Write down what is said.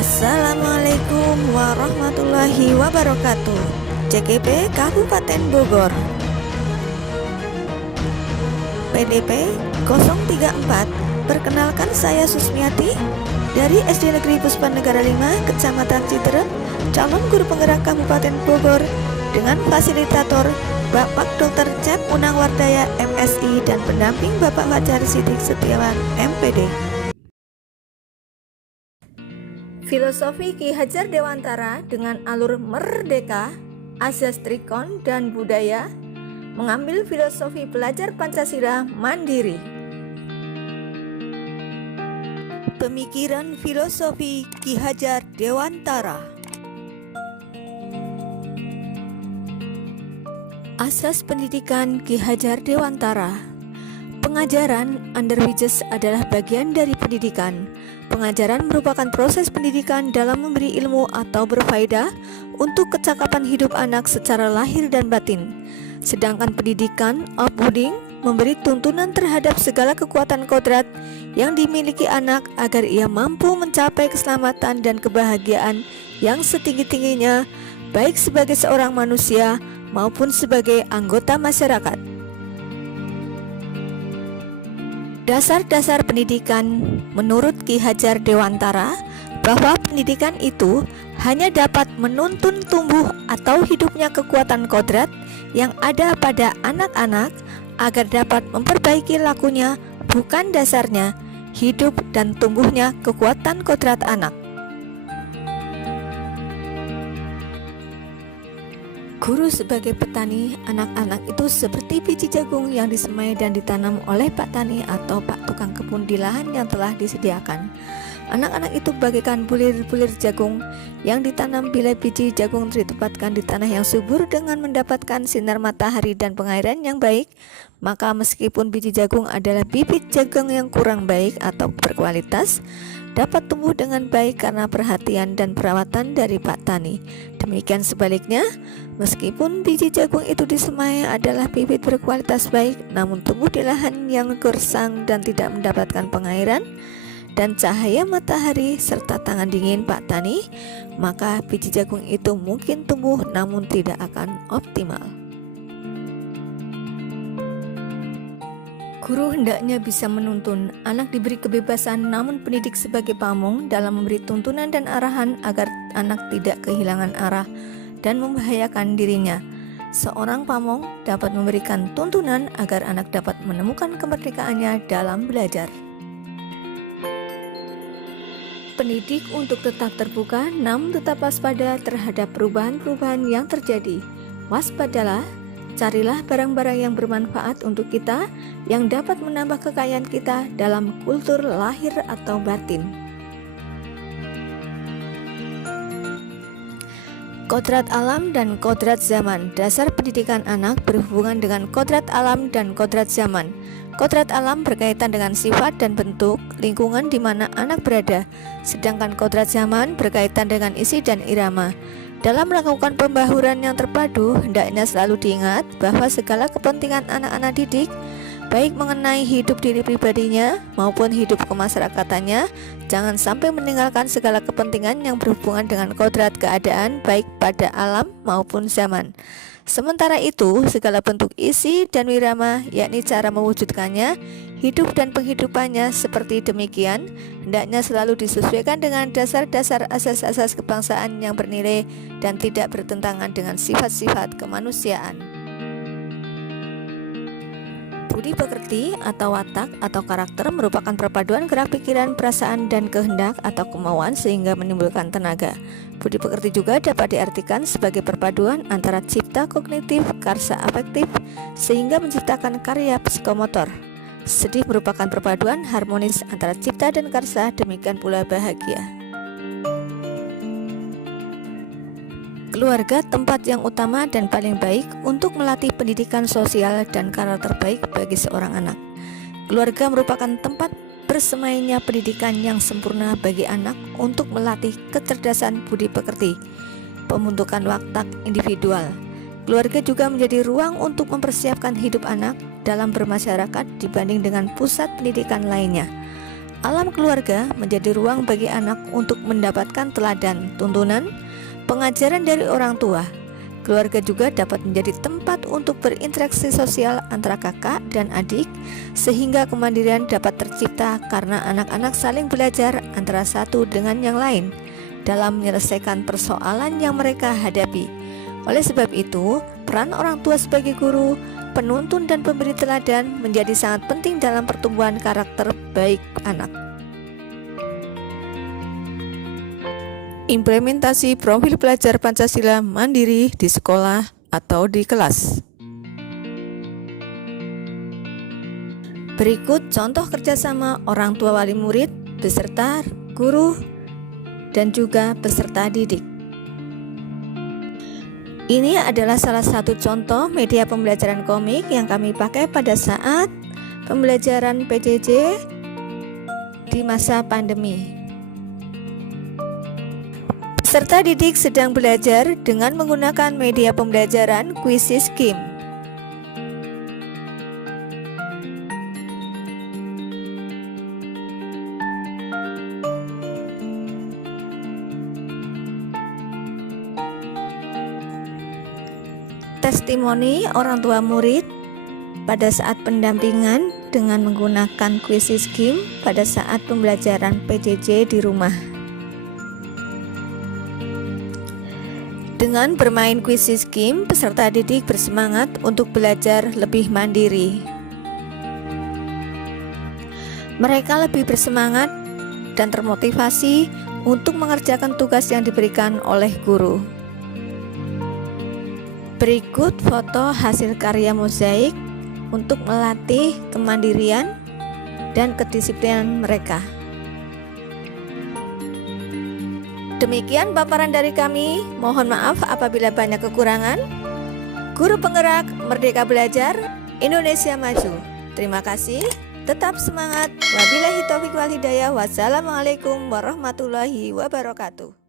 Assalamualaikum warahmatullahi wabarakatuh. CGP Kabupaten Bogor, PDP 034. Perkenalkan, saya Susmiati dari SD Negeri Puspa Negara 5, Kecamatan Citerep, calon guru penggerak Kabupaten Bogor, dengan fasilitator Bapak Dr. Cep Munawardaya MSI dan pendamping Bapak Fajar Sidik Setiawan MPD. Filosofi Ki Hajar Dewantara dengan alur merdeka, azas trikon dan budaya, mengambil filosofi belajar Pancasila mandiri. Pemikiran filosofi Ki Hajar Dewantara. Asas pendidikan Ki Hajar Dewantara. Pengajaran underwidges adalah bagian dari pendidikan. Pengajaran merupakan proses pendidikan dalam memberi ilmu atau berfaedah untuk kecakapan hidup anak secara lahir dan batin. Sedangkan pendidikan upbringing memberi tuntunan terhadap segala kekuatan kodrat yang dimiliki anak agar ia mampu mencapai keselamatan dan kebahagiaan yang setinggi-tingginya, baik sebagai seorang manusia maupun sebagai anggota masyarakat. Dasar-dasar pendidikan menurut Ki Hajar Dewantara bahwa pendidikan itu hanya dapat menuntun tumbuh atau hidupnya kekuatan kodrat yang ada pada anak-anak agar dapat memperbaiki lakunya, bukan dasarnya hidup dan tumbuhnya kekuatan kodrat anak. Guru sebagai petani, anak-anak itu seperti biji jagung yang disemai dan ditanam oleh Pak Tani atau Pak Tukang Kebun di lahan yang telah disediakan. Anak-anak itu bagaikan bulir-bulir jagung yang ditanam bila biji jagung ditempatkan di tanah yang subur dengan mendapatkan sinar matahari dan pengairan yang baik, maka meskipun biji jagung adalah bibit jagung yang kurang baik atau berkualitas, dapat tumbuh dengan baik karena perhatian dan perawatan dari Pak Tani. Demikian sebaliknya, meskipun biji jagung itu disemai adalah bibit berkualitas baik, namun tumbuh di lahan yang gersang dan tidak mendapatkan pengairan dan cahaya matahari serta tangan dingin Pak Tani, maka biji jagung itu mungkin tumbuh namun tidak akan optimal. Guru hendaknya bisa menuntun, anak diberi kebebasan namun pendidik sebagai pamong dalam memberi tuntunan dan arahan agar anak tidak kehilangan arah dan membahayakan dirinya. Seorang pamong dapat memberikan tuntunan agar anak dapat menemukan kemerdekaannya dalam belajar. Pendidik untuk tetap terbuka namun tetap waspada terhadap perubahan-perubahan yang terjadi. Waspadalah, carilah barang-barang yang bermanfaat untuk kita yang dapat menambah kekayaan kita dalam kultur lahir atau batin. Kodrat alam dan kodrat zaman. Dasar pendidikan anak berhubungan dengan kodrat alam dan kodrat zaman. Kodrat alam berkaitan dengan sifat dan bentuk lingkungan di mana anak berada, sedangkan kodrat zaman berkaitan dengan isi dan irama. Dalam melakukan pembaharuan yang terpadu, hendaknya selalu diingat bahwa segala kepentingan anak-anak didik, baik mengenai hidup diri pribadinya maupun hidup kemasyarakatannya, jangan sampai meninggalkan segala kepentingan yang berhubungan dengan kodrat keadaan baik pada alam maupun zaman. Sementara itu, segala bentuk isi dan wirama, yakni cara mewujudkannya, hidup dan penghidupannya seperti demikian, hendaknya selalu disesuaikan dengan dasar-dasar asas-asas kebangsaan yang bernilai dan tidak bertentangan dengan sifat-sifat kemanusiaan. Budi pekerti atau watak atau karakter merupakan perpaduan gerak pikiran, perasaan, dan kehendak atau kemauan sehingga menimbulkan tenaga. Budi pekerti juga dapat diartikan sebagai perpaduan antara cipta kognitif, karsa afektif, sehingga menciptakan karya psikomotor. Sedih merupakan perpaduan harmonis antara cipta dan karsa, demikian pula bahagia. Keluarga tempat yang utama dan paling baik untuk melatih pendidikan sosial dan karakter baik bagi seorang anak. Keluarga merupakan tempat bersemainya pendidikan yang sempurna bagi anak untuk melatih kecerdasan budi pekerti, pembentukan watak individual. Keluarga juga menjadi ruang untuk mempersiapkan hidup anak dalam bermasyarakat dibanding dengan pusat pendidikan lainnya. Alam keluarga menjadi ruang bagi anak untuk mendapatkan teladan, tuntunan, pengajaran dari orang tua. Keluarga juga dapat menjadi tempat untuk berinteraksi sosial antara kakak dan adik, sehingga kemandirian dapat tercipta karena anak-anak saling belajar antara satu dengan yang lain dalam menyelesaikan persoalan yang mereka hadapi. Oleh sebab itu, peran orang tua sebagai guru, penuntun dan pemberi teladan menjadi sangat penting dalam pertumbuhan karakter baik anak. Implementasi profil pelajar Pancasila mandiri di sekolah atau di kelas. Berikut contoh kerjasama orang tua wali murid beserta guru dan juga peserta didik. Ini adalah salah satu contoh media pembelajaran komik yang kami pakai pada saat pembelajaran PJJ di masa pandemi. Peserta didik sedang belajar dengan menggunakan media pembelajaran Quizzes Game. Testimoni orang tua murid pada saat pendampingan dengan menggunakan Quizzes Game pada saat pembelajaran PJJ di rumah. Dengan bermain Quizzes Game, peserta didik bersemangat untuk belajar lebih mandiri. Mereka lebih bersemangat dan termotivasi untuk mengerjakan tugas yang diberikan oleh guru. Berikut foto hasil karya mozaik untuk melatih kemandirian dan kedisiplinan mereka. Demikian paparan dari kami. Mohon maaf apabila banyak kekurangan. Guru penggerak, Merdeka Belajar, Indonesia Maju. Terima kasih. Tetap semangat. Wabillahi taufiq wal hidayah. Wassalamualaikum warahmatullahi wabarakatuh.